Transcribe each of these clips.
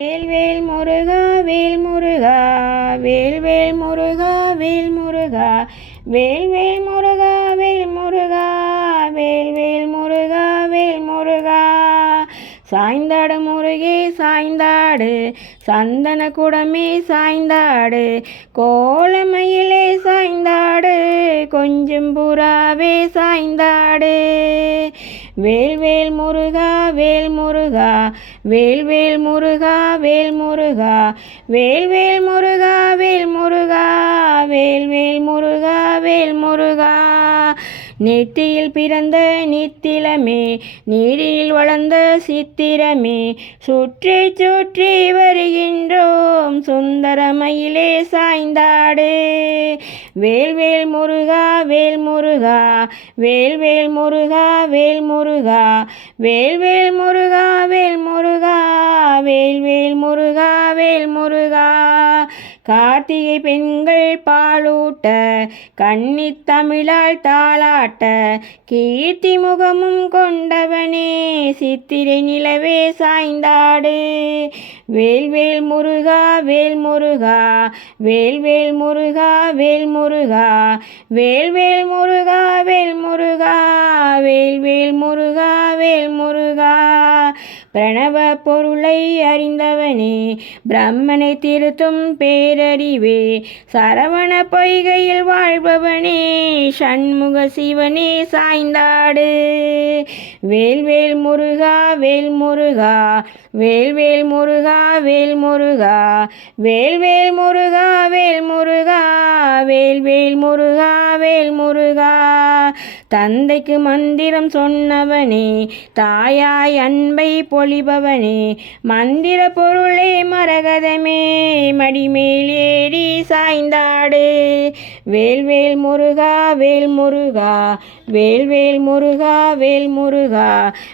வேல்வேல் முருகா வேல் முருகா வேல்வேல் முருகா வேல் முருகா வேல்வேல் முருகா வேல் முருகா வேல்வேல் முருகா வேல் முருகா சாய்ந்தாடு முருகே சாய்ந்தாடு சந்தன குடமே சாய்ந்தாடு கோலமயிலே சாய்ந்தாடு கொஞ்சம் புறாவே சாய்ந்தாடு வேல்வேல் முருகா வேல் முருகா வேல்வேல் முருகா வேல் முருகா வேல்வேல் முருகா வேல் முருகா வேல்வேல் முருகா வேல் முருகா நெற்றியில் பிறந்த நித்திலமே நீரில் வளர்ந்த சித்திரமே சுற்றி சுற்றி வருகின்றோம் சுந்தரமயிலே சாய்ந்தாடு வேல்வேல் முருகா வேல் முருகா வேல்வேல் முருகா வேல் முருகா வேல்வேல் முருகா வேல் முருகா வேல்வேல் முருகா வேல் முருகா கார்த்திகை பெண்கள் பாலூட்ட கன்னித் தமிழால் தாளாட்ட கீர்த்தி முகமும் கொண்டவனே சித்திரை நிலவே சாய்ந்தாடு வேல்வேல் முருகா வேல் முருகா வேல்வேல் முருகா வேல் முருகா வேல்வேல் முருகா வேல் முருகா வேல்வேல் முருகா வேல் முருகா பிரணவ பொருளை அறிந்தவனே பிரம்மனை திருத்தும் பேரறிவே சரவண பொய்கையில் வாழ்பவனே சண்முக சிவனே சாய்ந்தாடு வேல்வேல் முருகா வேல் முருகா வேல்வேல் முருகா வேல் முருகா வேல்வேல் முருகா வேல் முருகா வேல்வேல் முருகா வேல் முருகா தந்தைக்கு மந்திரம் சொன்னவனே தாயாய் அன்பை பொழிபவனே மந்திர பொருளே மரகதமே மடிமேல் ஏறி சாய்ந்தாடு வேல்வேல் முருகா வேல் முருகா வேல்வேல் முருகா வேல் முருகா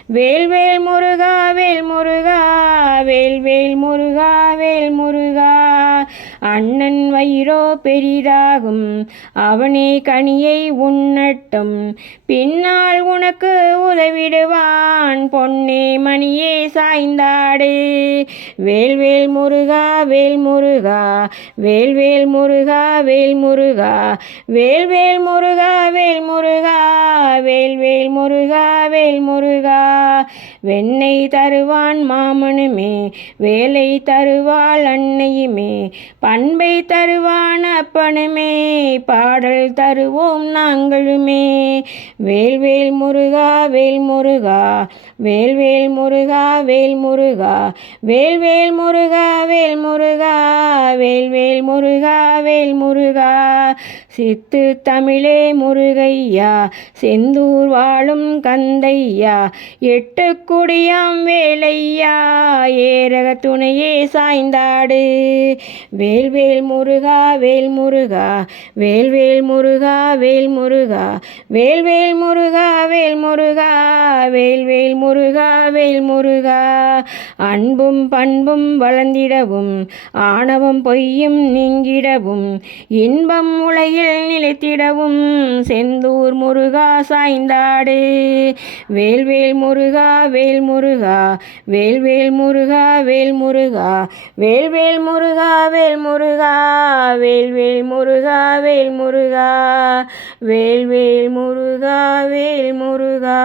வேல்வேல் முருகா வேல் முருகா வேல்வேல் முருகா வேல் முருகா அண்ணன் வயிறோ பெரிதாகும் அவனே கனியை உண்ணட்டும் பின்னால் உனக்கு உதவிடுவான் பொன்னே மணியே சாய்ந்தாடு வேல்வேல் முருகா வேல் முருகா வேல்வேல் முருகா வேல் முருகா வேல்வேல் முருகா வேல் முருகா வேல்வேல் முருகா வேல் முருகா வெண்ணெய் தருவான் மாமனுமே வேலை தருவாள் அன்னையுமே பண்பை தருவான் அப்பனுமே பாடல் தருவோம் நாங்களுமே வேல்வேல் முருகா வேல் முருகா வேல்வேல் முருகா வேல் முருகா வேல்வேல் முருகா வேல் முருகா வேல்வேல் முருகா வேல் முருகா சித்து தமிழே முருகையா செந்தூர் வாழும் கந்தையா எட்டு குடியாம் வேலையா ஏரக துணையே சாய்ந்தாடு வேல்வேல் முருகா வேல் முருகா வேல்வேல் முருகா வேல் முருகா வேல்வேல் முருகா வேல் முருகா வேல்வேல் முருகா வேல் முருகா அன்பும் பண்பும் வளர்ந்திடவும் ஆணவம் பொய்யும் நீங்கிடவும் இன்பம் உலகில் நிலைத்திடவும் செந்தூர் முருகா சாய்ந்தாடு வேல்வேல் முருகா வேல் முருகா வேல்வேல் முருகா வேல் முருகா வேல்வேல் முருகா வேல் முருகா வேல்வேல் முருகா வேல் முருகா வேல்வேல் முருகா வேல் முருகா